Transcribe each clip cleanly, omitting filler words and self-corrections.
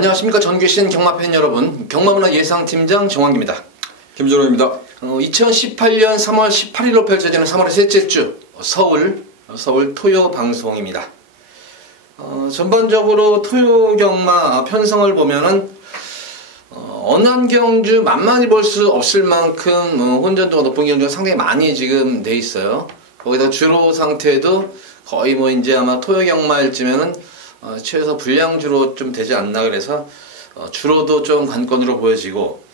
안녕하십니까. 전귀신 경마팬 여러분, 경마문화 예상팀장 정환기입니다. 김준호입니다. 2018년 3월 18일로 펼쳐지는 3월의 셋째 주 서울 토요 방송입니다. 전반적으로 토요 경마 편성을 보면은 어느 한 경주 만만히 볼 수 없을 만큼 혼전도가 높은 경주가 상당히 많이 지금 돼 있어요. 거기다 주로 상태도 거의 이제 아마 토요 경마일쯤에는 최소 불량주로 좀 되지 않나, 그래서 주로도 좀 관건으로 보여지고,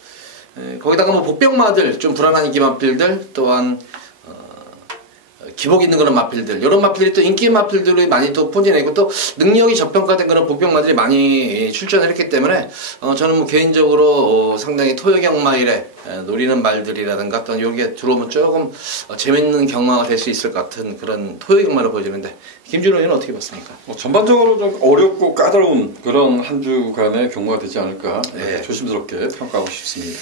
거기다가 복병마들, 좀 불안한 인기 마필들, 또한 기복 있는 그런 마필들, 이런 마필들이 또 인기 마필들이 많이 또 포진해있고, 또 능력이 저평가된 그런 복병마들이 많이 출전을 했기 때문에 저는 개인적으로 상당히 토요 경마일에 노리는 말들이라든가 또는 여기에 들어오면 조금 재밌는 경마가 될 수 있을 것 같은 그런 토요 경마로 보여지는데, 김준호 의원은 어떻게 봤습니까? 전반적으로 좀 어렵고 까다로운 그런 한 주간의 경마가 되지 않을까, 조심스럽게 평가하고 싶습니다.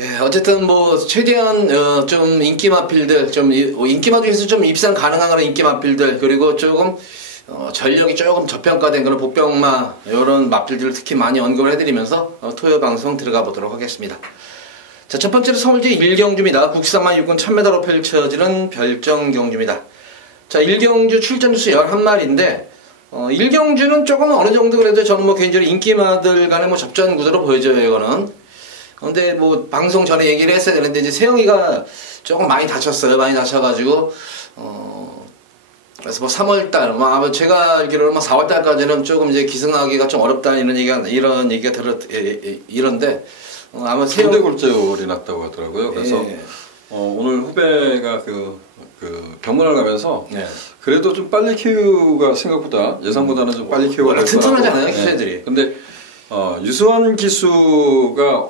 예, 어쨌든 최대한 좀 인기 마필들, 좀 인기마 중에서 좀 입상 가능한 그런 인기 마필들, 그리고 조금 전력이 조금 저평가된 그런 복병마, 이런 마필들을 특히 많이 언급을 해드리면서 토요 방송 들어가 보도록 하겠습니다. 자, 첫 번째로 서울제 1경주입니다. 국사만 육군 1000m로 펼쳐지는 별정 경주입니다. 자, 1경주 출전 주수 11마리인데 1경주는 조금 어느 정도 그래도 저는 개인적으로 인기마들 간의 접전 구도로 보여져요, 이거는. 근데 방송 전에 얘기를 했어야 되는데, 이제 세영이가 조금 많이 다쳤어요. 많이 다쳐가지고, 그래서 3월달, 제가 알기로는 4월달까지는 조금 이제 기승하기가 좀 어렵다, 이런 얘기가 이런데, 아마 군대 골절이 났다고 하더라고요. 그래서, 오늘 후배가 병문안 가면서, 그래도 좀 빨리 키우가 생각보다, 예상보다는 좀 빨리 키우가 됐더라고요. 튼튼하잖아요, 기세들이. 근데, 유수환 기수가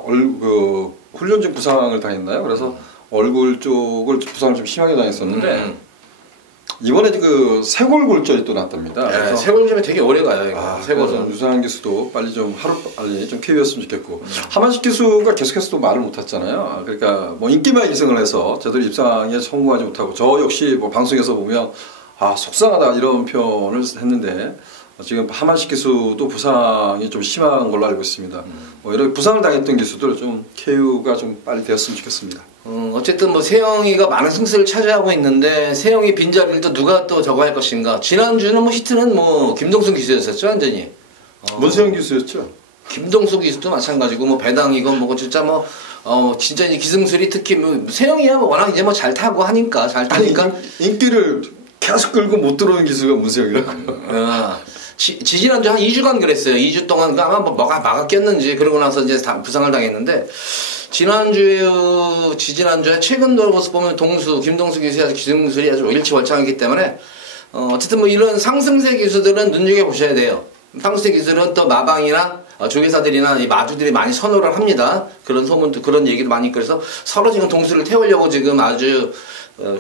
훈련 중 부상을 당했나요? 그래서 얼굴 쪽을 부상을 좀 심하게 당했었는데 이번에 쇄골 골절이 또 났답니다. 그래서 쇄골절이 되게 오래 가요, 이거. 쇄골은 유수환 기수도 빨리 좀 빨리 좀 KO였으면 좋겠고, 하만식 기수가 계속해서 또 말을 못했잖아요. 그러니까 인기만 이승을 해서 제대로 입상에 성공하지 못하고, 저 역시 방송에서 보면 속상하다 이런 표현을 했는데, 지금 하만식 기수도 부상이 좀 심한 걸로 알고 있습니다. 이렇게 부상을 당했던 기수들 좀 KO가 좀 빨리 되었으면 좋겠습니다. 어쨌든 세영이가 많은 승수를 차지하고 있는데, 세영이 빈자리를 또 누가 또 저거 할 것인가. 지난주는 히트는 김동숙 기수였었죠, 완전히. 문세영 기수였죠. 김동숙 기수도 마찬가지고, 배당이건 진짜 진짜 이제 기승술이, 특히 세영이야 워낙 이제 잘 타고 하니까, 잘 타니까. 아니, 인기를 계속 끌고 못 들어오는 기수가 문세영이라고요. 지지난주 한 2주간 그랬어요. 2주 동안 아마 뭐가 막았겠는지, 그러고 나서 이제 부상을 당했는데, 지지난주에 최근 모습 보면 김동수 기수의 아주 기승술이 아주 일치월창이기 때문에, 어쨌든 이런 상승세 기수들은 눈여겨보셔야 돼요. 상승세 기수들은 또 마방이나 조계사들이나 이 마주들이 많이 선호를 합니다. 그런 소문도, 그런 얘기도 많이 있고, 그래서 서로 지금 동수를 태우려고 지금 아주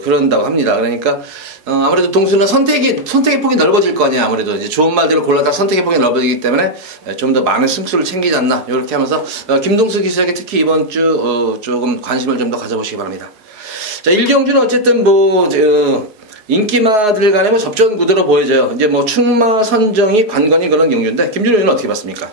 그런다고 합니다. 그러니까 아무래도 동수는 선택의 폭이 넓어질 거 아니에요. 아무래도 이제 좋은 말들을 골라다 선택의 폭이 넓어지기 때문에 좀 더 많은 승수를 챙기지 않나, 이렇게 하면서 김동수 기수에게 특히 이번 주 조금 관심을 좀 더 가져보시기 바랍니다. 자, 1경주는 어쨌든 인기마들 간의 접전 구도로 보여져요. 이제 충마 선정이 관건이 그런 경주인데, 김준호 의원은 어떻게 봤습니까?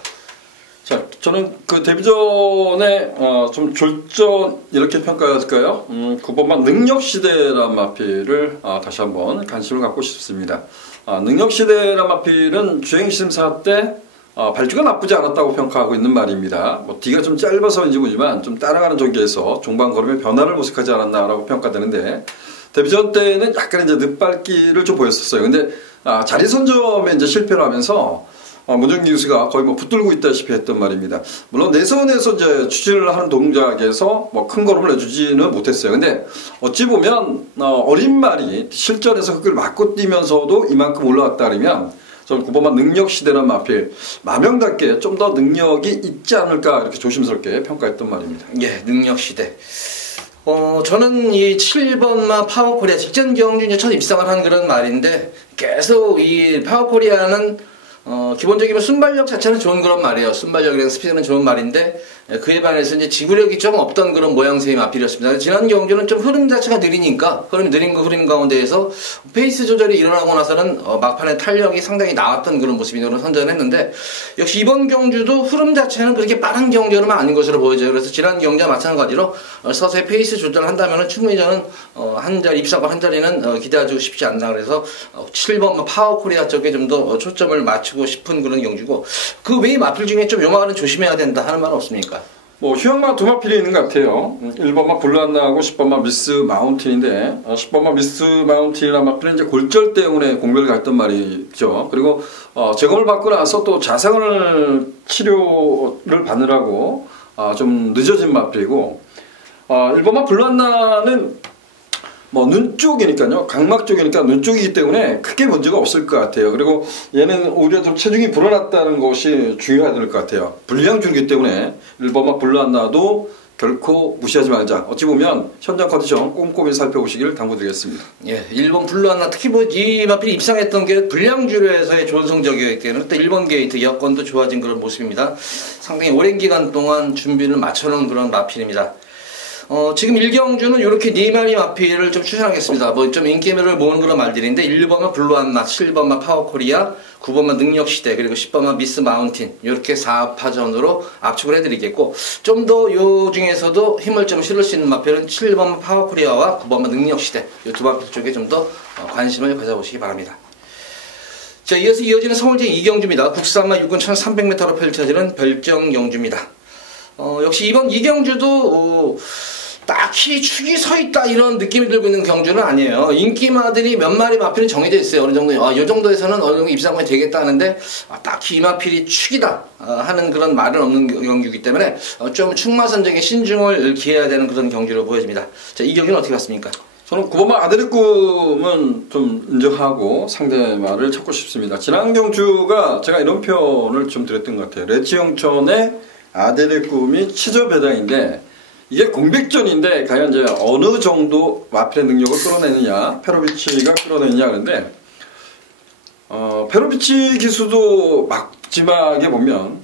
자, 저는 능력시대란 이렇게 평가할까요? 9번만 능력시대란 마필을 다시 한번 관심을 갖고 싶습니다. 능력시대란 마필은 주행심사 때 발주가 나쁘지 않았다고 평가하고 있는 말입니다. D가 좀 짧아서인지 모르지만 좀 따라가는 전개에서 종반 걸음에 변화를 모색하지 않았나라고 평가되는데, 데뷔전 때는 약간 이제 늦발기를 좀 보였었어요. 근데 자리 선점에 이제 실패를 하면서 문정기 기수가 거의 붙들고 있다시피 했던 말입니다. 물론 내선에서 이제 추진을 하는 동작에서 큰 걸음을 내주지는 못했어요. 근데 어찌 보면 어린 말이 실전에서 흙을 맞고 뛰면서도 이만큼 올라왔다 그러면, 저는 9번만 능력시대란 마필, 마명답게 좀 더 능력이 있지 않을까, 이렇게 조심스럽게 평가했던 말입니다. 예, 능력시대. 저는 이 7번마 파워코리아 직전 경주 이제 첫 입상을 한 그런 말인데, 계속 이 파워코리아는 기본적으로 순발력 자체는 좋은 그런 말이에요. 순발력이랑 스피드는 좋은 말인데, 그에 반해서 이제 지구력이 좀 없던 그런 모양새의 마필이었습니다. 지난 경주는 좀 흐름 자체가 느리니까 흐름 가운데에서 페이스 조절이 일어나고 나서는 막판에 탄력이 상당히 나왔던 그런 모습으로 선전을 했는데 역시 이번 경주도 흐름 자체는 그렇게 빠른 경주는 아닌 것으로 보여져요. 그래서 지난 경주와 마찬가지로 서서히 페이스 조절을 한다면 충분히 저는 한 자리 입상권 한 자리는 기대해주고 싶지 않나. 그래서 7번 파워코리아 쪽에 좀 더 초점을 맞추고 싶은 그런 경주고 그 외의 마필 중에 좀 요마는 조심해야 된다 하는 말 없습니까? 뭐 휴양마 두 마필이 있는 것 같아요. 1번마 블루안나하고 10번마 미스 마운틴인데 10번마 미스 마운틴이라는 마필은 이제 골절 때문에 공별 갔던 말이죠. 그리고 점검을 받고 나서 또 자생을 치료를 받느라고 좀 늦어진 마필이고 1번마 블루안나는 뭐 눈 쪽이니까요. 각막 쪽이니까 눈 쪽이기 때문에 크게 문제가 없을 것 같아요. 그리고 얘는 오히려 좀 체중이 불어났다는 것이 중요해야 될 것 같아요. 불량주이기 때문에 1번마 블루안나도 결코 무시하지 말자. 어찌 보면 현장 컨디션 꼼꼼히 살펴보시기를 당부드리겠습니다. 예, 1번 블루안나 특히 뭐 이 마필이 입상했던 게 불량주로에서의 좋은 성적이었기 때문에 또 1번 게이트 여건도 좋아진 그런 모습입니다. 상당히 오랜 기간 동안 준비를 맞춰놓은 그런 마필입니다. 지금 1경주는 이렇게 4마리 마필을 좀 추천하겠습니다. 뭐 좀 인기를 모으는 그런 말들인데 1번만 블루안나, 7번만 파워코리아, 9번만 능력시대, 그리고 10번만 미스 마운틴 이렇게 4파전으로 압축을 해드리겠고 좀 더 요 중에서도 힘을 좀 실을 수 있는 마필은 7번만 파워코리아와 9번만 능력시대 이 두 마필 쪽에 좀 더 관심을 가져보시기 바랍니다. 자, 이어서 이어지는 서울제 2경주입니다. 국산마 6군 1300m로 펼쳐지는 별정경주입니다. 역시 이번 2경주도 딱히 축이 서있다 이런 느낌이 들고 있는 경주는 아니에요. 인기마들이 몇 마리 마필은 정해져 있어요. 어느 정도, 이 정도에서는 어느 정도 입상권이 되겠다 하는데 딱히 이 마필이 축이다 하는 그런 말은 없는 경주이기 때문에 좀 축마 선정에 신중을 기해야 되는 그런 경주로 보여집니다. 자, 이 경주는 어떻게 봤습니까? 저는 9번마 아들의 꿈은 좀 인정하고 상대말을 찾고 싶습니다. 지난 경주가 제가 이런 표현을 좀 드렸던 것 같아요. 레치영천의 아델의 꿈이 치저 배당인데 이게 공백전인데 과연 이제 어느 정도 마필의 능력을 끌어내느냐, 페로비치가 끌어내느냐 하는데 페로비치 기수도 마지막에 보면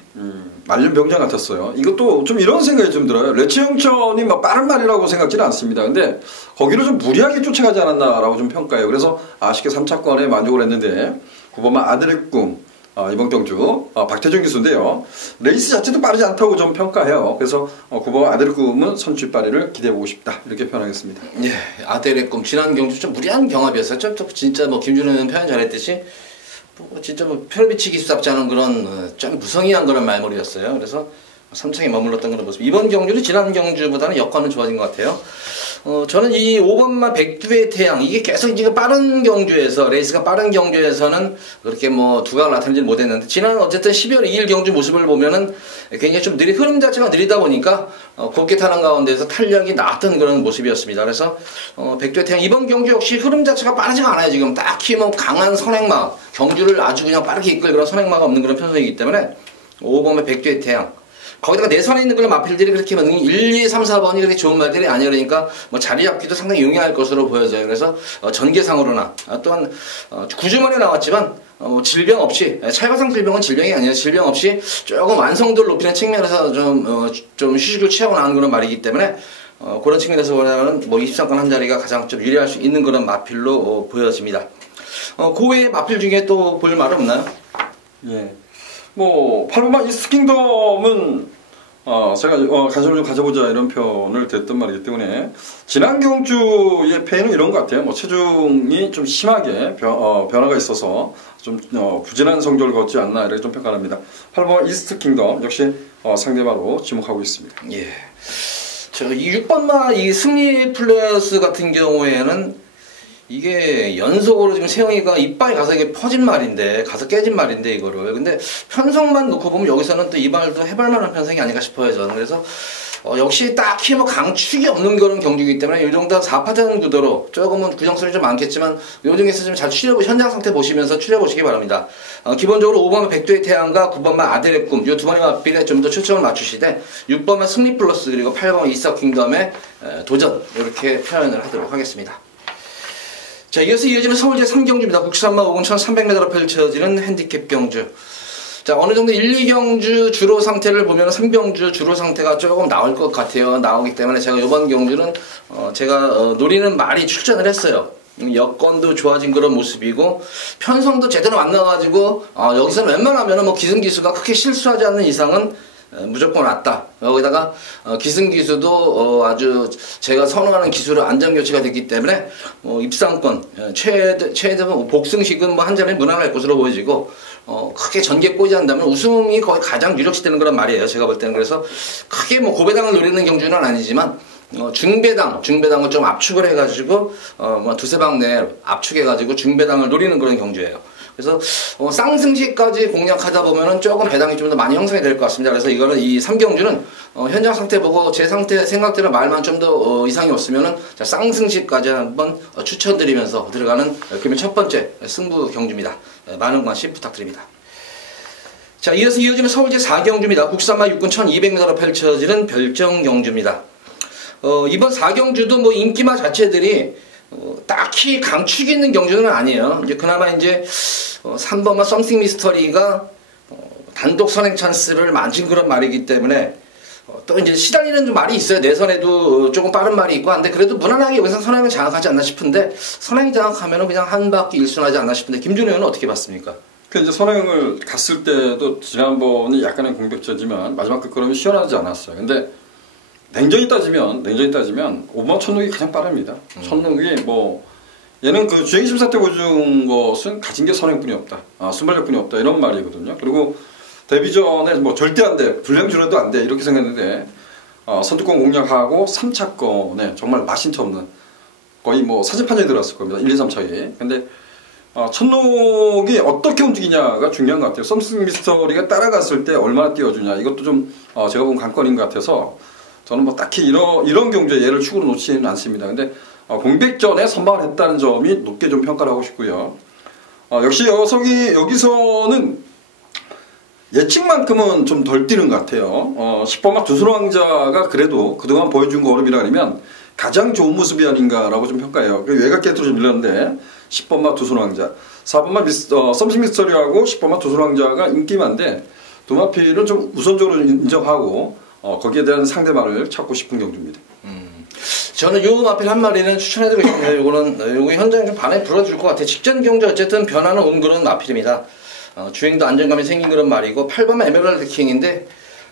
말년병장 같았어요. 이것도 좀 이런 생각이 좀 들어요. 레츠영천이 막 빠른 말이라고 생각지는 않습니다. 근데 거기를 좀 무리하게 쫓아가지 않았나라고 좀 평가해요. 그래서 아쉽게 3차권에 만족을 했는데 9번만 아들의 꿈 이번 경주 박태준 기수인데요. 레이스 자체도 빠르지 않다고 좀 평가해요. 그래서 9번 아델의 꿈은 선취발이를 기대해보고 싶다 이렇게 표현하겠습니다. 예, 아델의 꿈 지난 경주 좀 무리한 경합이었어요. 좀 진짜 뭐 김준호는 표현 잘했듯이 진짜 뭐 페로비치 기수답지 않은 그런 좀 무성의한 그런 말머리였어요. 그래서 3창에 머물렀던 그런 모습. 이번 경주는 지난 경주보다는 여건은 좋아진 것 같아요. 저는 이 5번마 백두의 태양 이게 계속 지금 빠른 경주에서 레이스가 빠른 경주에서는 그렇게 뭐 두각을 나타내지 못했는데 지난 어쨌든 12월 2일 경주 모습을 보면은 굉장히 좀 흐름 자체가 느리다 보니까 곱게 타는 가운데서 탄력이 나왔던 그런 모습이었습니다. 그래서 백두의 태양 이번 경주 역시 흐름 자체가 빠르지가 않아요. 지금 딱히 뭐 강한 선행마 경주를 아주 그냥 빠르게 이끌 그런 선행마가 없는 그런 편성이기 때문에 5번마 백두의 태양 거기다가 내선에 있는 그런 마필들이 그렇게 1, 2, 3, 4번이 그렇게 좋은 말들이 아니라 그러니까 뭐 자리 잡기도 상당히 용이할 것으로 보여져요. 그래서 전개상으로나 또한 구주머니에 나왔지만 질병 없이 찰과상 질병은 질병이 아니에요. 질병 없이 조금 완성도를 높이는 측면에서 좀 휴식을 취하고 나온 그런 말이기 때문에 그런 측면에서 보면 뭐 23권 한 자리가 가장 좀 유리할 수 있는 그런 마필로 보여집니다. 그 외에 마필 중에 또 볼 말 없나요? 예. 뭐 8번마 이스트킹덤은 제가 관심을 좀 가져보자 이런 표현을 드렸던 말이기 때문에 지난 경주의 패는 이런 것 같아요. 뭐 체중이 좀 심하게 변화가 있어서 좀 부진한 성적을 거치 않나 이렇게 좀 평가합니다. 8번마 이스트킹덤 역시 상대마로 지목하고 있습니다. 예. 이 6번마 이 승리 플레이어스 같은 경우에는 이게 연속으로 지금 세영이가 이빨이 가서 이게 퍼진 말인데 가서 깨진 말인데 이거를 근데 편성만 놓고 보면 여기서는 또 이 말도 해볼 만한 편성이 아닌가 싶어요 저는. 그래서 역시 딱히 뭐 강축이 없는 그런 경주이기 때문에 이 정도 4파전 구도로 조금은 구정성이 좀 많겠지만 요 중에서 좀 잘 현장 상태 보시면서 추려보시기 바랍니다. 기본적으로 5번만 백두의 태양과 9번만 아델의 꿈 이 두 마리 마필에 좀 더 초점을 맞추시되 6번만 승리 플러스 그리고 8번만 이사 킹덤의 도전 이렇게 표현을 하도록 하겠습니다. 자, 이어서 이어지는 서울제 3경주입니다. 국산마 5군 1300m로 펼쳐지는 핸디캡 경주. 자, 어느 정도 1, 2경주 주로 상태를 보면 3경주 주로 상태가 조금 나올 것 같아요. 나오기 때문에 제가 이번 경주는 제가 노리는 말이 출전을 했어요. 여건도 좋아진 그런 모습이고 편성도 제대로 안 나와가지고 여기서는 웬만하면 뭐 기승기수가 크게 실수하지 않는 이상은 무조건 왔다. 여기다가 기승기수도 아주 제가 선호하는 기수로 안전교체가 됐기 때문에 입상권 최대 복승식은 뭐 한 자리 무난할 것으로 보여지고 크게 전개 꼬이지 않는다면 우승이 거의 가장 유력시되는 그런 말이에요. 제가 볼 때는. 그래서 크게 뭐 고배당을 노리는 경주는 아니지만 중배당을 좀 압축을 해가지고 뭐 두세 방 내 압축해가지고 중배당을 노리는 그런 경주예요. 그래서 쌍승시까지 공략하다 보면은 조금 배당이 좀 더 많이 형성이 될 것 같습니다. 그래서 이거는 이 3경주는 현장 상태 보고 제 상태 생각대로 말만 좀 더 이상이 없으면은 쌍승시까지 한번 추천드리면서 들어가는 금일 첫 번째 승부 경주입니다. 많은 관심 부탁드립니다. 자, 이어지는 서울제 4경주입니다. 국산마 6군 1200m로 펼쳐지는 별정 경주입니다. 이번 4경주도 뭐 인기마 자체들이 딱히 강축이 있는 경주는 아니에요. 이제 그나마 이제 3번마 썸씽 미스터리가 단독 선행 찬스를 만진 그런 말이기 때문에 또 이제 시달리는 좀 말이 있어요. 내선에도 조금 빠른 말이 있고 한데 그래도 무난하게 여기서 선행을 장악하지 않나 싶은데 선행 장악하면은 그냥 한 바퀴 일순하지 않나 싶은데 김준호 의원은 어떻게 봤습니까? 그 이제 선행을 갔을 때도 지난번이 약간의 공백전이지만 마지막 끝걸음이 시원하지 않았어요. 근데 냉정히 따지면 5번 천록이 가장 빠릅니다. 천록이 뭐 얘는 그 주행 심사 때 보여준 것은 가진 게 선행뿐이 없다. 순발력뿐이 없다. 이런 말이거든요. 그리고 데뷔전에 뭐 절대 안 돼. 불량주라도 안 돼. 이렇게 생각했는데 선두권 공략하고 3차권에 정말 마신처 없는 거의 뭐 사진 판정이 들어갔을 겁니다. 1, 2, 3차에. 근데 천록이 어떻게 움직이냐가 중요한 것 같아요. 썸씽 미스터리가 따라갔을 때 얼마나 띄워주냐. 이것도 좀 제가 본 관건인 것 같아서 저는 뭐 딱히 이런 경주에 얘를 축으로 놓지는 않습니다. 근데 공백전에 선방을 했다는 점이 높게 좀 평가를 하고 싶고요. 역시 여기서는 예측만큼은 좀 덜 뛰는 것 같아요. 10번마 두수왕자가 그래도 그동안 보여준 거 얼음이라 아니면 가장 좋은 모습이 아닌가라고 좀 평가해요. 외곽 게이트로 좀 밀렸는데 10번마 두수왕자, 4번마 썸씽 미스터리하고 10번마 두수왕자가 인기만데 두마필은 좀 우선적으로 인정하고 거기에 대한 상대방을 찾고 싶은 경주입니다. 저는 요 마필 한 마리는 추천해드리고 싶네요. 요거 현장에 좀 반에 불어줄 것 같아요. 직전 경주 어쨌든 변화는 온 그런 마필입니다. 주행도 안정감이 생긴 그런 말이고 8번은 에메랄드 킹인데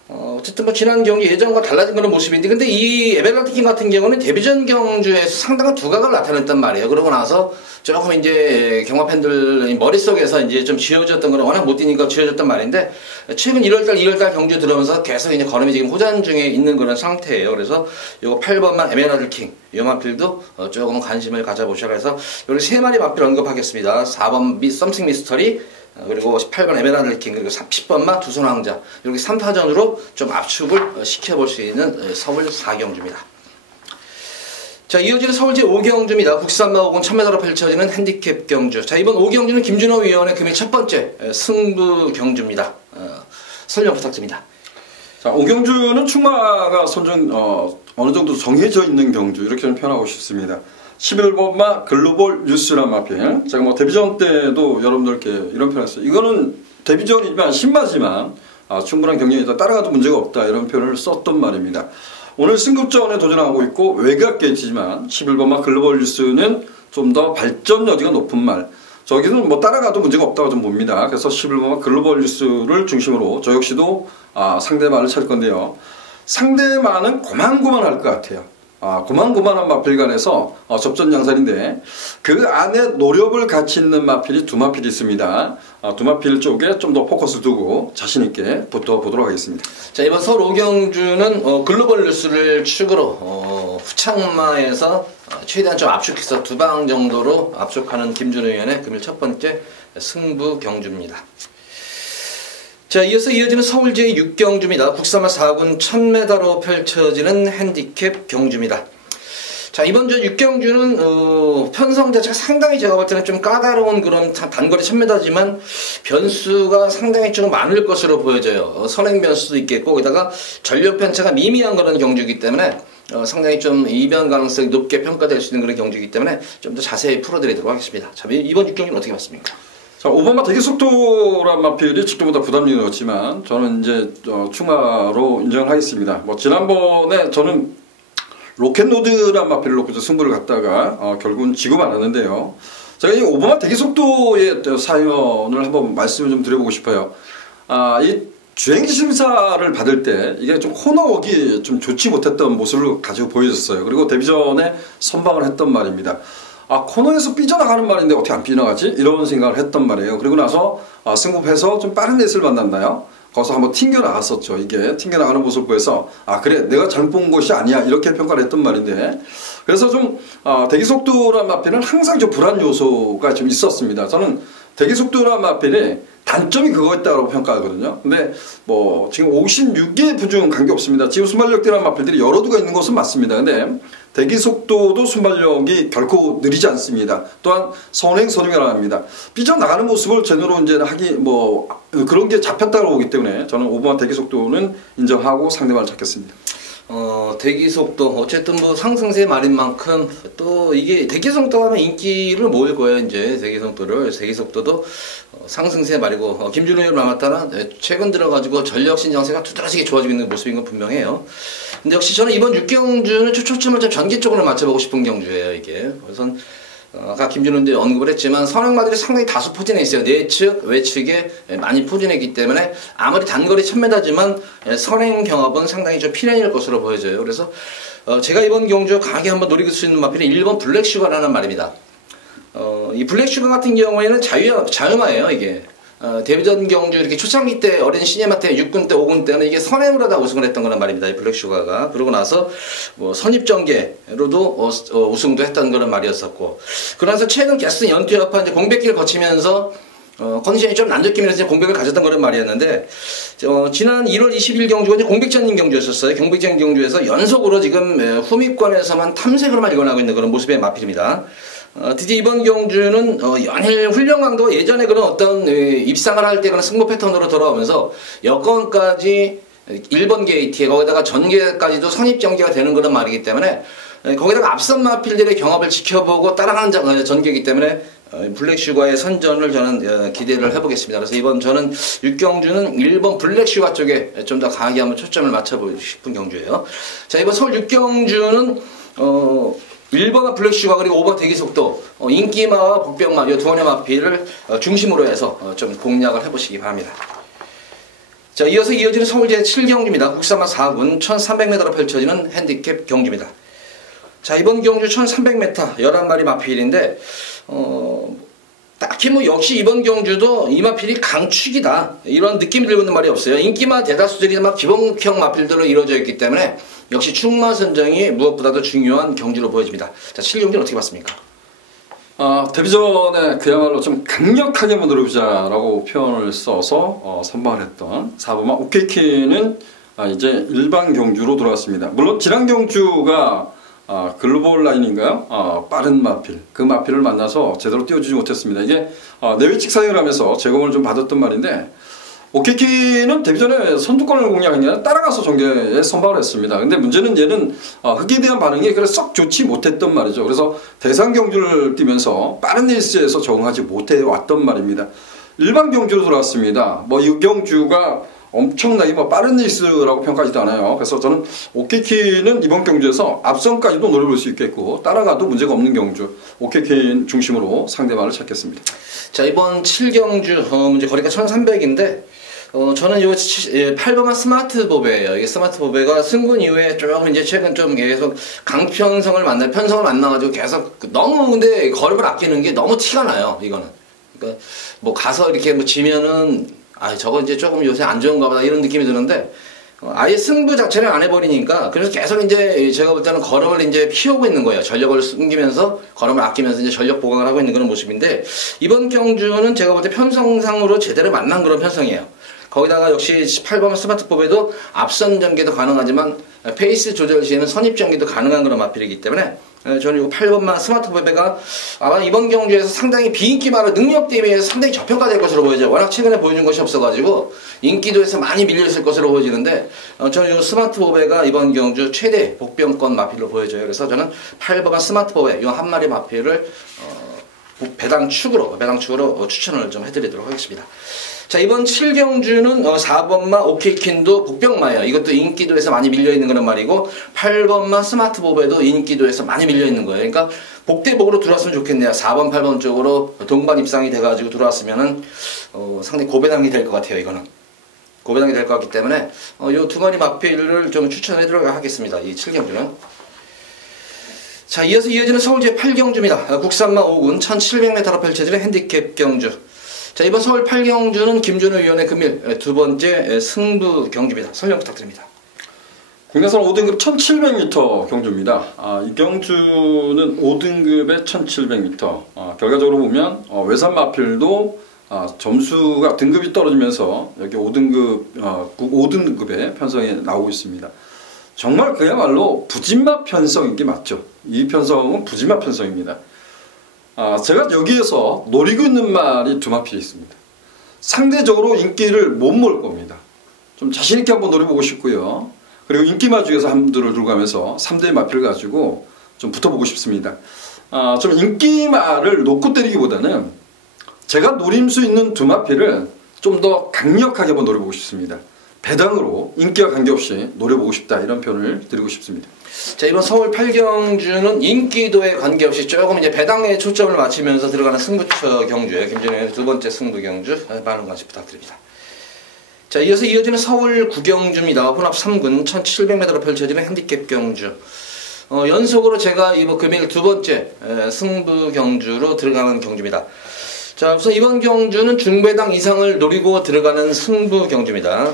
어쨌든 뭐 지난 경기 예전과 달라진 그런 모습인데 근데 이 에메랄드 킹 같은 경우는 데뷔전 경주에서 상당한 두각을 나타냈단 말이에요. 그러고 나서 조금 이제 경마 팬들 머릿속에서 이제 좀 지어졌던 거는 워낙 못 뛰니까 지어졌단 말인데 최근 1월달, 2월달 경주 들어오면서 계속 이제 걸음이 지금 호전 중에 있는 그런 상태예요. 그래서 요거 8번만 에메랄드 킹 요 마필도 조금 관심을 가져보셔라 해서 여기 세 마리 마필 언급하겠습니다. 4번 썸씽 미스터리 그리고 18번 에메랄드 킹 그리고 10번마 두손왕자 이렇게 3파전으로 좀 압축을 시켜볼 수 있는 서울 4경주입니다. 자, 이어지는 서울제 5경주입니다. 국산마 5군 1000m로 펼쳐지는 핸디캡 경주. 자, 이번 5경주는 김준호 위원의 금일 첫 번째 승부 경주입니다. 설명 부탁드립니다. 자, 5경주는 충마가 어느 정도 정해져 있는 경주 이렇게 좀 표현하고 싶습니다. 11번마 글로벌 뉴스란 마필. 제가 뭐 데뷔전 때도 여러분들께 이런 표현을 했어요. 이거는 데뷔전이지만 신마지만 충분한 경력이다. 따라가도 문제가 없다. 이런 표현을 썼던 말입니다. 오늘 승급전에 도전하고 있고 외곽 게이트지만 11번마 글로벌 뉴스는 좀 더 발전 여지가 높은 말. 저기는 뭐 따라가도 문제가 없다고 좀 봅니다. 그래서 11번마 글로벌 뉴스를 중심으로 저 역시도 상대만을 찾을 건데요. 상대만은 고만고만할 것 같아요. 고만고만한 마필간에서 접전 양산인데 그 안에 노력을 같이 있는 마필이 두 마필이 있습니다. 두 마필 쪽에 좀 더 포커스를 두고 자신있게 붙어보도록 하겠습니다. 자, 이번 서울 5경주는 글로벌 뉴스를 축으로 후창마에서 최대한 좀 압축해서 두 방 정도로 압축하는 김준호 의원의 금일 첫 번째 승부 경주입니다. 자, 이어지는 서울제 6경주입니다. 국산마 4군 1000m로 펼쳐지는 핸디캡 경주입니다. 자, 이번 저 6경주는 편성 자체가 상당히 제가 볼 때는 좀 까다로운 그런 단거리 1000m지만 변수가 상당히 좀 많을 것으로 보여져요. 선행 변수도 있겠고 거기다가 전력 편차가 미미한 그런 경주이기 때문에 상당히 좀 이변 가능성이 높게 평가될 수 있는 그런 경주이기 때문에 좀 더 자세히 풀어드리도록 하겠습니다. 자, 이번 6경주는 어떻게 봤습니까? 자, 오바마 대기속도란 마필이 직도보다 부담력이 높지만 저는 이제 충하로 인정을 하겠습니다. 뭐 지난번에 저는 로켓로드란 마필을 놓고 승부를 갖다가 결국은 지고 말았는데요. 제가 이 오바마 대기속도의 사연을 한번 말씀을 좀 드려보고 싶어요. 이 주행지 심사를 받을 때 이게 좀 코너웍이 좀 좋지 못했던 모습을 가지고 보여줬어요. 그리고 데뷔전에 선방을 했던 말입니다. 코너에서 삐져나가는 말인데 어떻게 안 삐져나가지? 이런 생각을 했던 말이에요. 그리고 나서 승급해서 좀 빠른 레이스를 만났나요? 거기서 한번 튕겨 나갔었죠. 이게 튕겨 나가는 모습을 보여서 그래 내가 잘못 본 것이 아니야 이렇게 평가를 했던 말인데, 그래서 좀 대기속도란 마필은 항상 좀 불안 요소가 좀 있었습니다. 저는 대기속도란 마필이 단점이 그거였다고 평가하거든요. 근데 뭐 지금 56개 부중 관계없습니다. 지금 순발력대란 마필들이 여러 두가 있는 것은 맞습니다. 근데 대기속도도 순발력이 결코 느리지 않습니다. 또한 선행선행이랍니다. 삐져나가는 모습을 제대로 이제 하기 뭐 그런 게 잡혔다고 보기 때문에 저는 오버한 대기속도는 인정하고 상대방을 찾겠습니다. 대기속도 어쨌든 뭐 상승세 말인 만큼 또 이게 대기속도 하면 인기를 모을 거예요. 이제 대기속도도 상승세 말이고 김준호를 막았다는 최근 들어가지고 전력 신장세가 두드러지게 좋아지고 있는 모습인 건 분명해요. 근데 역시 저는 이번 6경주는 초점을 좀 전기 쪽으로 맞춰보고 싶은 경주예요. 이게 그래서 아까 김준호도 언급을 했지만 선행마들이 상당히 다수 포진해 있어요. 내측, 외측에 많이 포진했기 때문에 아무리 단거리 1000m지만 선행 경합은 상당히 좀 필연일 것으로 보여져요. 그래서 제가 이번 경주 강하게 한번 노릴 수 있는 마필은 1번 블랙슈가라는 말입니다. 이 블랙슈가 같은 경우에는 자유마예요. 이게 데뷔전 경주 이렇게 초창기 때 어린 시니마 때 6군 때 5군 때는 이게 선행을 하다 우승을 했던 거란 말입니다. 이 블랙슈가가. 그러고 나서 뭐 선입전개로도 우승도 했던 거란 말이었었고, 그러면서 최근 게스트 연투협파 이제 공백기를 거치면서 컨디션이 좀 난조끼면서 공백을 가졌던 거란 말이었는데, 지난 1월 20일 경주가 이제 공백전인 경주였었어요. 공백전 경주에서 연속으로 지금 후미권에서만 탐색으로만 일어나고 있는 그런 모습의 마필입니다. 드디어 이번 경주는 연일 훈련 강도가 예전에 그런 어떤 입상을 할 때 그런 승부 패턴으로 돌아오면서 여건까지 1번 게이트에 거기다가 전개까지도 선입전개가 되는 그런 말이기 때문에 거기다가 앞선 마필들의 경합을 지켜보고 따라가는 전개이기 때문에 블랙슈가의 선전을 저는 기대를 해보겠습니다. 그래서 이번 저는 6경주는 1번 블랙슈가 쪽에 좀 더 강하게 한번 초점을 맞춰보고 싶은 경주예요. 자, 이번 서울 6경주는 1번 블랙슈가 그리고 5번 대기속도 인기마와 복병마 이 두 번의 마필을 중심으로 해서 좀 공략을 해보시기 바랍니다. 자, 이어서 이어지는 서울 제7경주입니다. 국산마 4군 1300m로 펼쳐지는 핸디캡 경주입니다. 자, 이번 경주 1300m 11마리 마필인데 딱히 뭐 역시 이번 경주도 이 마필이 강축이다 이런 느낌이 들고 있는 말이 없어요. 인기마 대다수들이 막 기본형 마필들로 이루어져 있기 때문에 역시 충마 선정이 무엇보다도 중요한 경주로 보여집니다. 자, 7경주는 어떻게 봤습니까? 데뷔전에 그야말로 좀 강력하게 한번 노려보자라고 표현을 써서 선방을 했던 4번마 오케이키는 이제 일반 경주로 돌아왔습니다. 물론 지난 경주가 글로벌 라인인가요? 빠른 마필, 그 마필을 만나서 제대로 띄워주지 못했습니다. 이게 내외측 사용을 하면서 제공을 좀 받았던 말인데, 오케이키는 데뷔전에 선두권을 공략한 게 아니라 따라가서 전개에 선방을 했습니다. 근데 문제는 얘는 흙에 대한 반응이 그래 썩 좋지 못했던 말이죠. 그래서 대상 경주를 뛰면서 빠른 레이스에서 적응하지 못해 왔던 말입니다. 일반 경주로 돌아왔습니다. 뭐 이 경주가 엄청나게 빠른 레이스라고 평가하지도 않아요. 그래서 저는 오케이키는 이번 경주에서 앞선까지도 노려볼 수 있겠고 따라가도 문제가 없는 경주, 오케이키 중심으로 상대방을 찾겠습니다. 자, 이번 7경주 이제 거리가 1300인데 저는 요 8번만 스마트 보배예요. 이게 스마트 보배가 승군 이후에 조금 이제 최근 좀 계속 편성을 만나가지고 계속 너무 근데 거리를 아끼는 게 너무 티가 나요. 이거는. 그러니까 뭐 가서 이렇게 뭐 지면은 저거 이제 조금 요새 안 좋은가 보다 이런 느낌이 드는데 아예 승부 자체를 안 해버리니까 그래서 계속 이제 제가 볼 때는 걸음을 이제 피우고 있는 거예요. 전력을 숨기면서 걸음을 아끼면서 이제 전력 보강을 하고 있는 그런 모습인데 이번 경주는 제가 볼 때 편성상으로 제대로 만난 그런 편성이에요. 거기다가 역시 18번 스마트 보배도 앞선 전개도 가능하지만 페이스 조절 시에는 선입 전개도 가능한 그런 마필이기 때문에 저는 이 8번만 스마트 보배가 아마 이번 경주에서 상당히 비인기마로 능력 대비해서 상당히 저평가될 것으로 보여져요. 워낙 최근에 보여준 것이 없어가지고 인기도에서 많이 밀려있을 것으로 보여지는데 저는 이 스마트 보배가 이번 경주 최대 복병권 마필로 보여져요. 그래서 저는 8번만 스마트 보배 이 한 마리 마필을 배당축으로 추천을 좀 해드리도록 하겠습니다. 자, 이번 7경주는 4번마 오케이킨도 복병마예요. 이것도 인기도에서 많이 밀려있는 그런 말이고, 8번마 스마트보배도 인기도에서 많이 밀려있는 거예요. 그러니까 복대복으로 들어왔으면 좋겠네요. 4번, 8번 쪽으로 동반 입상이 돼가지고 들어왔으면은 상당히 고배당이 될 것 같아요. 이거는 고배당이 될 것 같기 때문에 요 두 마리 마필을 좀 추천해드리도록 하겠습니다. 이 7경주는. 자, 이어서 이어지는 서울제 8경주입니다. 국산마 5군 1700m로 펼쳐지는 핸디캡 경주. 자, 이번 서울 8경주는 김준호 위원의 금일 두 번째 승부 경주입니다. 설명 부탁드립니다. 국내선 5등급 1700m 경주입니다. 이 경주는 5등급의 1700m. 결과적으로 보면 외산 마필도 점수가 등급이 떨어지면서 여기 5등급의 편성에 나오고 있습니다. 정말 그야말로 부진마 편성인 게 맞죠. 이 편성은 부진마 편성입니다. 제가 여기에서 노리고 있는 말이 두 마필이 있습니다. 상대적으로 인기를 못 몰 겁니다. 좀 자신있게 한번 노려보고 싶고요. 그리고 인기마 중에서 한두를 들고 가면서 3대의 마필을 가지고 좀 붙어보고 싶습니다. 좀 인기마를 놓고 때리기보다는 제가 노림 수 있는 두 마필을 좀 더 강력하게 한번 노려보고 싶습니다. 배당으로 인기와 관계없이 노려보고 싶다, 이런 표현을 드리고 싶습니다. 자, 이번 서울 8경주는 인기도에 관계없이 조금 이제 배당에 초점을 맞추면서 들어가는 승부처 경주예요. 김준호의 두 번째 승부 경주, 많은 관심 부탁드립니다. 자, 이어서 이어지는 서울 9경주입니다. 혼합 3군 1700m로 펼쳐지는 핸디캡 경주. 연속으로 제가 이번 금일 두 번째 승부 경주로 들어가는 경주입니다. 자, 우선 이번 경주는 중배당 이상을 노리고 들어가는 승부 경주입니다.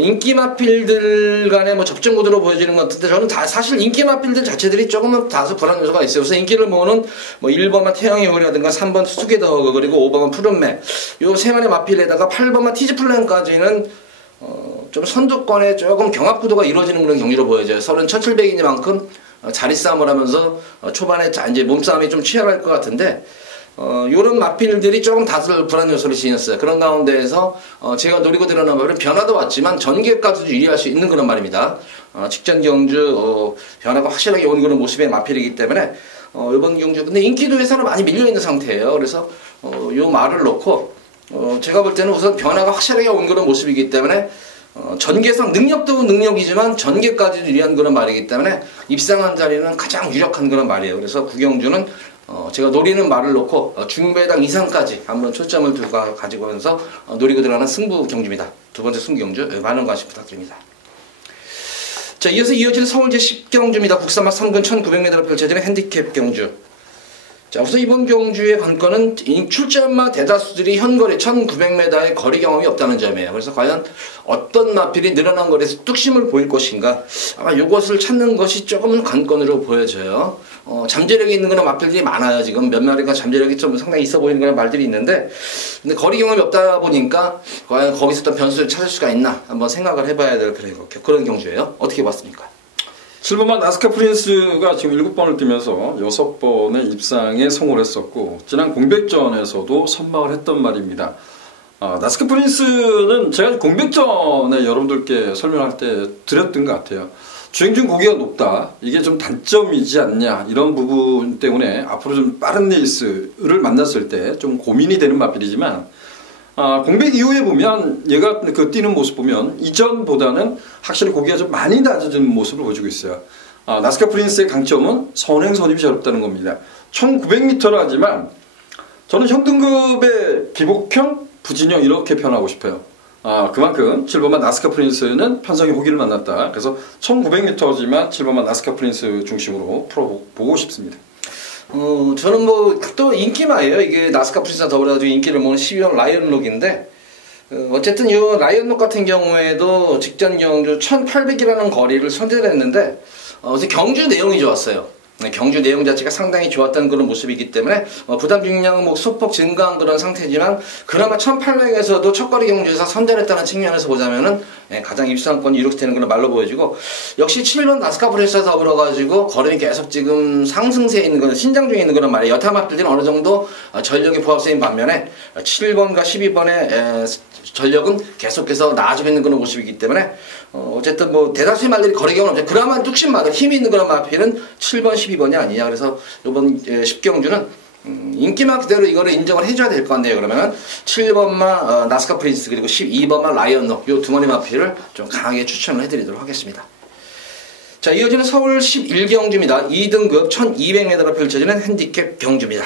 인기 마필들 간의 접전 구도로 보여지는 것 같은데, 저는 사실 인기 마필들 자체들이 조금은 다소 불안 요소가 있어요. 그래서 인기를 모으는 1번마 태양의 호이라든가 3번 수게더, 그리고 5번은 푸른매, 요 세 마리 마필에다가 8번마 티즈플랜까지는 좀 선두권에 조금 경합 구도가 이루어지는 그런 경기로 보여져요. 서른 1700이니만큼 자리 싸움을 하면서 초반에 이제 몸싸움이 좀 치열할 것 같은데, 요런 마필들이 조금 다소 불안 요소를 지녔어요. 그런 가운데에서 제가 노리고 들어가는 말은 변화도 왔지만 전개까지도 유리할 수 있는 그런 말입니다. 직전 경주 변화가 확실하게 온 그런 모습의 마필이기 때문에 이번 경주 근데 인기도에서는 많이 밀려있는 상태예요. 그래서 요 말을 놓고 제가 볼 때는 우선 변화가 확실하게 온 그런 모습이기 때문에 전개상 능력도 능력이지만 전개까지도 유리한 그런 말이기 때문에 입상한 자리는 가장 유력한 그런 말이에요. 그래서 구경주는 제가 노리는 말을 놓고 중배당 이상까지 한번 초점을 두고 가지고 오면서 노리고 들어가는 승부 경주입니다. 두 번째 승부 경주, 많은 관심 부탁드립니다. 자, 이어서 이어지는 서울제 10경주입니다. 국산마 3군 1900m로 펼쳐지는 핸디캡 경주. 자, 우선 이번 경주의 관건은 출전마 대다수들이 현거리 1900m의 거리 경험이 없다는 점이에요. 그래서 과연 어떤 마필이 늘어난 거리에서 뚝심을 보일 것인가, 아마 이것을 찾는 것이 조금은 관건으로 보여져요. 잠재력이 있는 그런 마필들이 많아요. 지금 몇 마리가 잠재력이 좀 상당히 있어 보이는 그런 말들이 있는데, 근데 거리 경험이 없다 보니까 과연 거기서 어떤 변수를 찾을 수가 있나 한번 생각을 해봐야 될 그런 경주예요. 어떻게 봤습니까? 7번마 나스카 프린스가 지금 7번을 뛰면서 6번의 입상에 성공을 했었고, 지난 공백전에서도 선방을 했던 말입니다. 나스카 프린스는 제가 공백전에 여러분들께 설명할 때 드렸던 것 같아요. 주행 중 고기가 높다, 이게 좀 단점이지 않냐, 이런 부분 때문에 앞으로 좀 빠른 레이스를 만났을 때 좀 고민이 되는 마필이지만, 공백 이후에 보면 얘가 뛰는 모습 보면 이전보다는 확실히 고기가 좀 많이 낮아진 모습을 보여주고 있어요. 나스카 프린스의 강점은 선행 선입이 잘 없다는 겁니다. 1900m라 하지만 저는 현등급의 기복형, 부진형 이렇게 표현하고 싶어요. 그만큼 7번마 나스카 프린스는 편성의 호기를 만났다. 그래서 1900m지만 7번마 나스카 프린스 중심으로 풀어보고 싶습니다. 저는 또 인기마예요. 이게 나스카 프린스와 더불어가지고 인기를 모은 12번 라이언록인데, 어쨌든 이 라이언록 같은 경우에도 직전 경주 1800이라는 거리를 선택했는데, 경주 내용이 좋았어요. 경주 내용 자체가 상당히 좋았던 그런 모습이기 때문에 부담 중량은 소폭 증가한 그런 상태지만, 그나마 1800에서도 첫거리 경주에서 선전했다는 측면에서 보자면은 가장 입상권이 이룩되는 그런 말로 보여지고, 역시 7번 나스카 프린스와 더불어가지고 걸음이 계속 지금 상승세에 있는 그런 신장 중에 있는 그런 말이에요. 여타 마필들은 어느 정도 전력이 부합세인 반면에 7번과 12번의 전력은 계속해서 나아지고 있는 그런 모습이기 때문에 어쨌든 대다수의 말들이 거리 경험은 없죠. 그나마 뚝심 마들 힘이 있는 그런 마필은 7번, 12번이 아니냐. 그래서 이번 10경주는 인기만 그대로 이거를 인정을 해줘야 될 것 같네요. 그러면은 7번마 나스카 프린스 그리고 12번마 라이언노 요 두 마리 마필을 좀 강하게 추천을 해드리도록 하겠습니다. 자, 이어지는 서울 11경주입니다. 2등급 1200m로 펼쳐지는 핸디캡 경주입니다.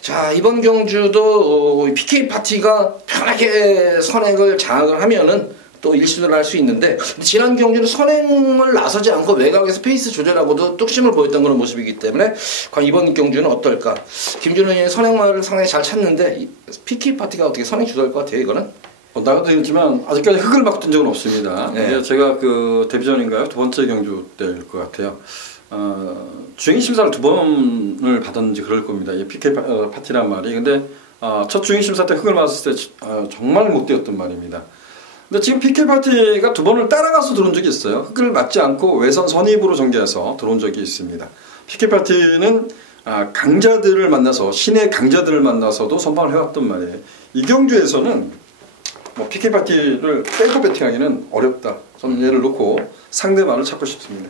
자, 이번 경주도 PK 파티가 편하게 선행을 장악을 하면은 또 1순위를 할 수 있는데, 지난 경주는 선행을 나서지 않고 외곽에서 페이스 조절하고도 뚝심을 보였던 그런 모습이기 때문에 과연 이번 경주는 어떨까? 김준호의 선행말을 상당히 잘 찾는데 PK 파티가 어떻게 선행 주도할 것 같아요, 이거는? 나도 있지만 아직까지 흙을 맡은 적은 없습니다. 네. 제가 그 데뷔전인가요? 두 번째 경주 때일 것 같아요. 주행 심사를 2번을 받았는지 그럴 겁니다. 이 PK 파티란 말이. 근데 첫 주행 심사 때 흙을 맞았을 때 정말 못 뛰었던 말입니다. 근데 지금 PK 파티가 2번을 따라가서 들어온 적이 있어요. 흙을 맞지 않고 외선 선입으로 전개해서 들어온 적이 있습니다. PK 파티는 강자들을 만나서 신의 강자들을 만나서도 선방을 해왔던 말이에요. 이 경주에서는 뭐 PK 파티를 빼고 배팅하기는 어렵다. 저는 얘를 놓고 상대말을 찾고 싶습니다.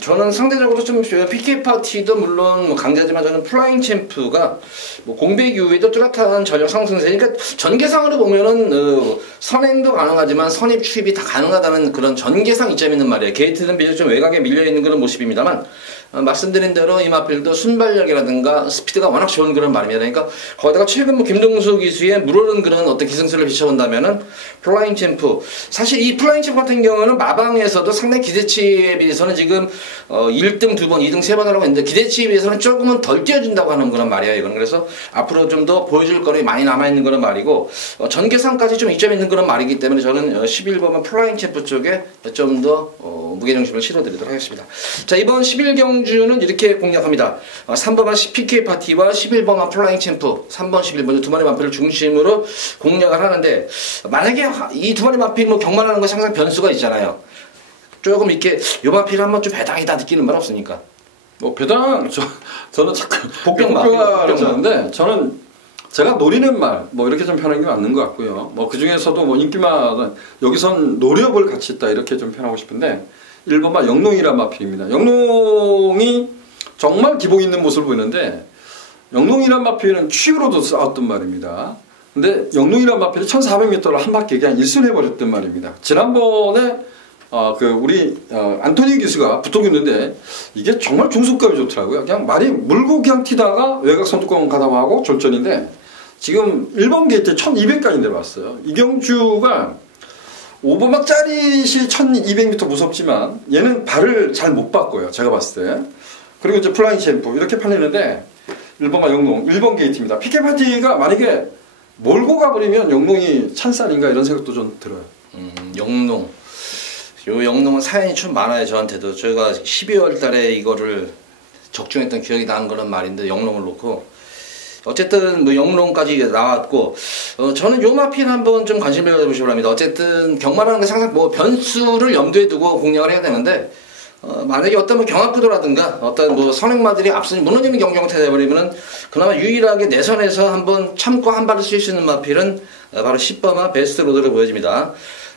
저는 상대적으로 좀 PK 파티도 물론 뭐 강자지만 저는 플라잉 챔프가 뭐 공백 이후에도 뚜렷한 전력 상승세. 그러니까 전개상으로 보면은 선행도 가능하지만 선입 추입이 다 가능하다는 그런 전개상 이점이 있는 말이에요. 게이트는 비교적 좀 외곽에 밀려 있는 그런 모습입니다만. 말씀드린 대로 이 마필도 순발력이라든가 스피드가 워낙 좋은 그런 말입니다. 그러니까 거기다가 최근 뭐 김동수 기수의 물오른 그런 어떤 기승수를 비춰본다면은 플라잉 챔프, 사실 이 플라잉 챔프 같은 경우는 마방에서도 상당히 기대치에 비해서는 지금 1등 2번, 2등 3번 하라고 했는데 기대치에 비해서는 조금은 덜 뛰어준다고 하는 그런 말이에요. 이건 그래서 앞으로 좀 더 보여줄 거리 많이 남아있는 그런 말이고, 전개상까지 좀 이점이 있는 그런 말이기 때문에 저는 11번은 플라잉 챔프 쪽에 좀 더 무게중심을 실어드리도록 하겠습니다. 자, 이번 11경주는 이렇게 공략합니다. 3번은 PK 파티와 11번은 플라잉 챔프, 3번, 11번 두 마리 마필을 중심으로 공략을 하는데, 만약에 이 두 마리 마필 뭐 경만하는 것이 항상 변수가 있잖아요. 조금 이렇게 요 마필 한번 좀 배당이다 느끼는 말 없습니까? 뭐 배당 저는 자꾸 복병마 하는데 저는 제가 노리는 말 뭐 이렇게 좀 편한 게 맞는 것 같고요. 뭐 그 중에서도 뭐 인기만 여기선 노려볼 가치 있다 이렇게 좀 편하고 싶은데 1번만 영농이란 마필입니다. 영농이 정말 기복 있는 모습을 보이는데 영농이란 마필은 취우로도 싸웠던 말입니다. 근데 영농이란 마필이 1400m를 한 바퀴 그냥 1순 해버렸던 말입니다. 지난번에 우리 안토니 기수가 붙어 있는데 이게 정말 중속감이 좋더라고요. 그냥 말이 물고 그냥 튀다가 외곽 선두권 가담하고 졸전인데 지금 1번 게이트에 1200까지 내려왔어요. 이경주가 5번막 짜릿이 1200m 무섭지만 얘는 발을 잘 못 바꿔요. 제가 봤을 때. 그리고 이제 플라잉 챔프 이렇게 팔리는데 1번막 영농 1번 게이트입니다. PK 파티가 만약에 몰고 가버리면 영농이 찬살인가 이런 생각도 좀 들어요. 영농. 요 영농은 사연이 좀 많아요. 저한테도. 저희가 12월 달에 이거를 적중했던 기억이 나는 그런 말인데 영농을 놓고 어쨌든 뭐 영농까지 나왔고 저는 요 마필 한번 좀 관심을 가져보시기 바랍니다. 어쨌든 경마라는 게 항상 뭐 변수를 염두에 두고 공략을 해야 되는데 만약에 어떤 뭐 경합구도라든가 어떤 뭐 선행마들이 앞서니 무너지는 경경태 되어버리면은 그나마 유일하게 내선에서 한번 참고 한 발을 쓸 수 있는 마필은 바로 10번마 베스트 로드로 보여집니다.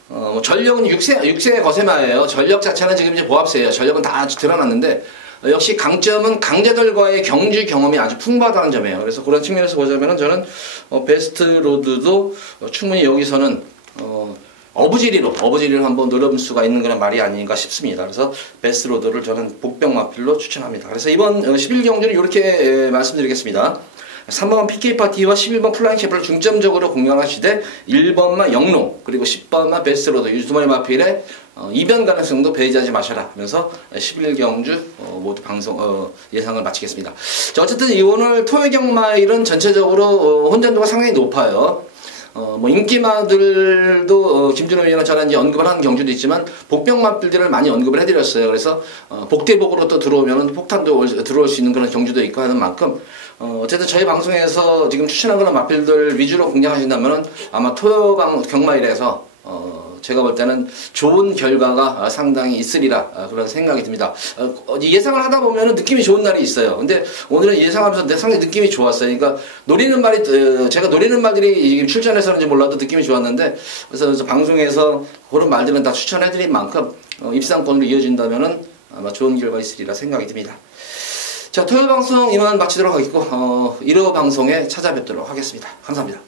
뭐 전력은 6세 거세마예요. 전력 자체는 지금 이제 보합세예요. 전력은 다 드러났는데 역시 강점은 강자들과의 경주 경험이 아주 풍부하다는 점이에요. 그래서 그런 측면에서 보자면은 저는 베스트 로드도 충분히 여기서는 어부지리로 한번 노려볼 수가 있는 그런 말이 아닌가 싶습니다. 그래서 베스트 로드를 저는 복병마필로 추천합니다. 그래서 이번 11경주는 이렇게 말씀드리겠습니다. 3번 PK 파티와 11번 플라잉 챔프를 중점적으로 공략하시되 1번만 영농 그리고 10번만 베스트 로드 이 두 마리 마필의 이변 가능성도 배제하지 마셔라 하면서 11경주 모두 방송 예상을 마치겠습니다. 자, 어쨌든 오늘 토요경마일은 전체적으로 혼전도가 상당히 높아요. 뭐 인기마들도 김준호 위원과 저는 이제 언급을 한 경주도 있지만 복병마필들을 많이 언급을 해드렸어요. 그래서 복대복으로 또 들어오면 폭탄도 들어올 수 있는 그런 경주도 있고 하는 만큼 어쨌든 저희 방송에서 지금 추천한 그런 마필들 위주로 공략하신다면은 아마 토요방 경마일에서 제가 볼 때는 좋은 결과가 상당히 있으리라 그런 생각이 듭니다. 예상을 하다 보면 느낌이 좋은 날이 있어요. 근데 오늘은 예상하면서 상당히 느낌이 좋았어요. 그러니까 노리는 말이 제가 노리는 말들이 출전해서는지 몰라도 느낌이 좋았는데 그래서 방송에서 그런 말들은 다 추천해드린 만큼 입상권으로 이어진다면은 아마 좋은 결과 있으리라 생각이 듭니다. 자, 토요일 방송 이만 마치도록 하겠고 1호 방송에 찾아뵙도록 하겠습니다. 감사합니다.